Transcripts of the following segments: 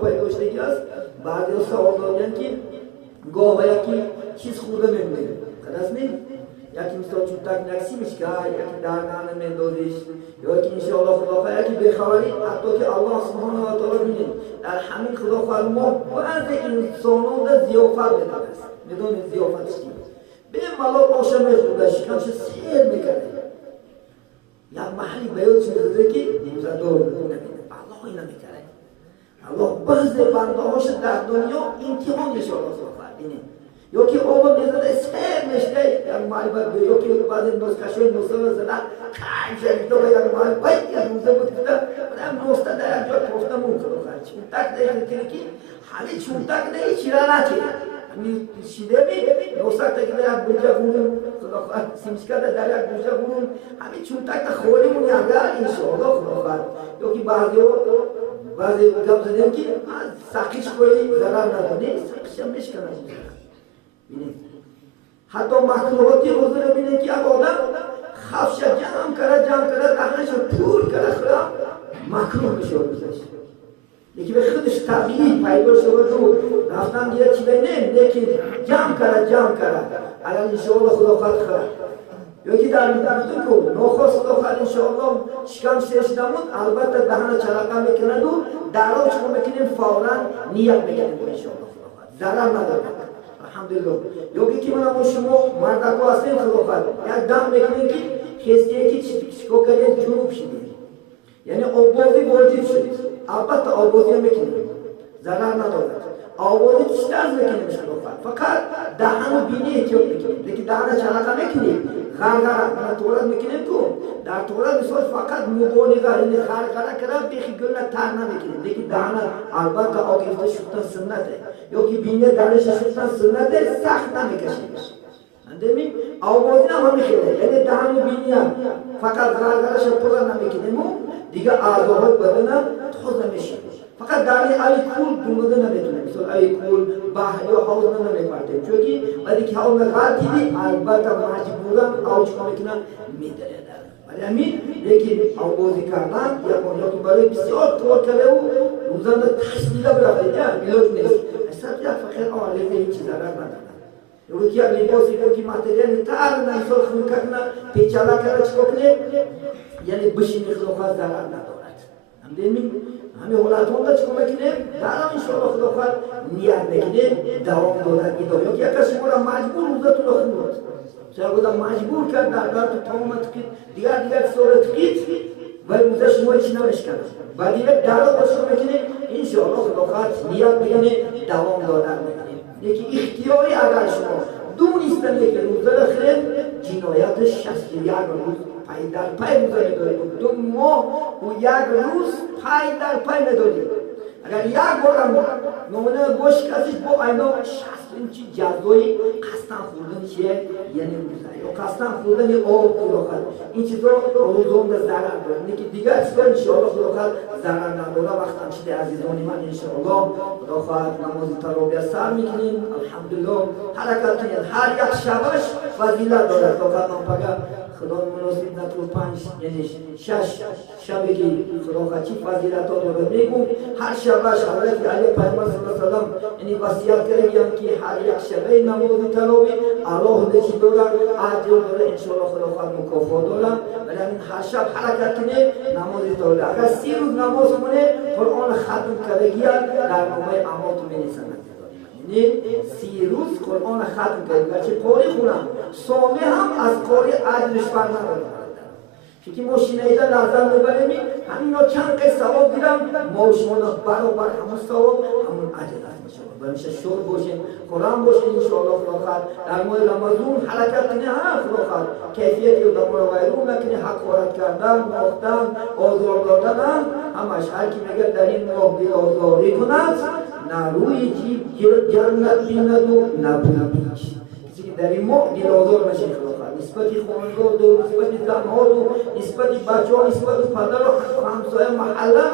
پایداشتگی است. بعضی ها سوال دارن که گاه یکی چیز خوده میمونه خلاص نیم یکی مثلا چوتک نکسی میشکه یکی در نانه مندازش یا که انشاءالله خدا خواهد یکی بخواری حتی که الله سبحانه و تعالی بینید در همین خدا خواهد ما بعض انسانان در زیافت بدانست میدونید زیافتش چی به ملا آشه میخورده شکنش سیر میکنه یک محلی بیاد شده که موزدار نمینه الله این نمیکنه الله بعض بنده هاش در دنیا امتحان انشاءالله خدا خواهد بینید یا که آقا میزده سیر نشته یک معلومت به یا که بعضی نسکشوی نسته زده کم شدید دو یک معلومت یک روزه بود کده برم نسته در یک جا پرفته مون کنو خواهد چونتک دیگه که همه چونتک دیگه چی را نچه همین شیده می نسته که در یک بجه بودم خدا خواهد سیمشکه در یک بجه بودم همین چونتک در خوری مونی اگر انشاءالله خدا خواهد یا که بعضی گم زدیم که سقیش کوئی ضرر نداره سقیش هم میشکنه بینید حتی مکروهاتی حضور بینید که یک آدم خفش جمع کرده دهنش پول کرده خراب مکروه میشه بزنش یکی به خودش طبیعی پیدا شده رو رفتن دیگه چی بینه لیکن جمع کرده اگر انشاءالله خدا خواهد خراب یکی در میدردون که نخواست خدا خواهد انشاءالله شکم سرش نمون البته دهن چرقه میکند و دراج رو میکنیم فورا نیت میکنیم انشاءالله خدا خواهد ضرر نداره الحمدلله یکی که من شما مردکو هستیم خدا خواهد یک دم میکنیم که خسته که چکو کرید جنوب شدید یعنی آبازی واجب شد البته آبازی هم میکنیم ضرر ندارد آبازی چیسترز میکنیم خدا خواهد فقط دهن و بینی احتیاط میکنیم لیکن دهن چرقه میکنیم غرغره من تورد میکنیم که در تورد مثال فقط مبالغه یعنی غرغره کرد بیخی گلنه تر نمیکنیم لیکن دهن البته آگرفته شدن سنته یا که بینه درش شدن سنته سخت نمیکشیمش اندمی آوازی هم همیخیده یعنی دهن و بینی هم فقط غرغره شد تورد نمیکنیم دیگه اعضاهای بدن هم تازه میشیم فقط در ای کول دونده نمیتونه مثل ای کول بحر یا حوض نمیپرده چونکه وقتی که حوض غلطی دی البته مجبورن آوچ کنه میدره ولی همین لیکن آوازی کردن یا که برای بسیار کار کرده و روزانه تشدیده برفته نه میلوش نیست اصلا یک فقیر آلیزه هیچی ضرر نداره یکی یک لباسی که ماتریال تر نمیسال خونکه کنه پیچاله کرده چکا کنه یعنی بشینی خلوخت ضرر ندارد همین حالتون دا چکا میکنیم درم انشاءالله خدا خواهد نیت میکنیم دوام دادن ایدار یا که کسی برای مجبور روزتون خونود شاید بودم مجبور کرد در دار تو تمامت کید دیگر صورت کید و روزه شما هیچی نمیشکند و دیگر درم باشو میکنیم انشاءالله خدا خواهد نیت میکنیم دوام دادن میکنیم یکی اختیاری اگر شما دونستن یک روزه رخیم جنایت 61 روز پای در پای روزه میداریم 2 ماه و 1 روز پای در پای میداریم اگر یک بارم نمونه گوش کسیش با اینا 60 اینچی جزایی قصدن خوردن چیه یعنی روزه یا قصدن خوردن آب خدا خواهد این چیزا روزون در ضرر داره اینه که دیگر چیزا انشاءالله خدا خواهد ضرر نداره وقت همچه عزیزانی من انشاءالله خدا خواهد نماز تراویح سر میکنیم الحمدلله حرکت کنید هر یک شبش فضیلت داره خدا خواهد من پگه خدا مناسب نتور 5 یعنی 6 شبی که خدا خواهد چی فضیلت داره میگم هر شبش حضرت علی پیامبر صلی الله علیه و سلم یعنی وصیت کردن که هر یک شب نماز تراویح الله چی داره اجر داره انشاءالله خدا خواهد مکافات داره ولی هر شب حرکت کنه نماز تراویح اگر 30 روز نماز مونه قرآن ختم کردگی در نامه اعمال می‌نویسند یعنی 30 روز قرآن ختم کردگی بچه قاری خونم سامه هم از قاری اجرش بر نداره که ما شنیده نظر میبریم همین چند قصه ثواب دیدم ما و شما برابر همون ثواب همون اجر هست انشاءالله برمیشه شور باشیم قرآن باشیم انشاءالله خدا خواهد در ماه رمضان حرکت کنه خدا خواهد کیفیت رو در مورد ویرون نکنه حق وارد کردن باختن آزار دادن همش هر کی میگه در این ماه دل آزاری کند نه روی جیب جنت بیند و نه بیش کسی که در این ماه دل آزار نشه نسبت خانواده و نسبت زنها و نسبت بچه ها نسبت پدر و همسایه محله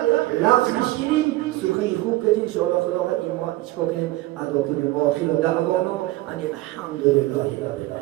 لفظ شیرین سخنی خوب کردیم انشاءالله خدا خواهد این ما چیکار کنیم ادا کنیم و آخر دعوانا ان الحمدلله رب العالمین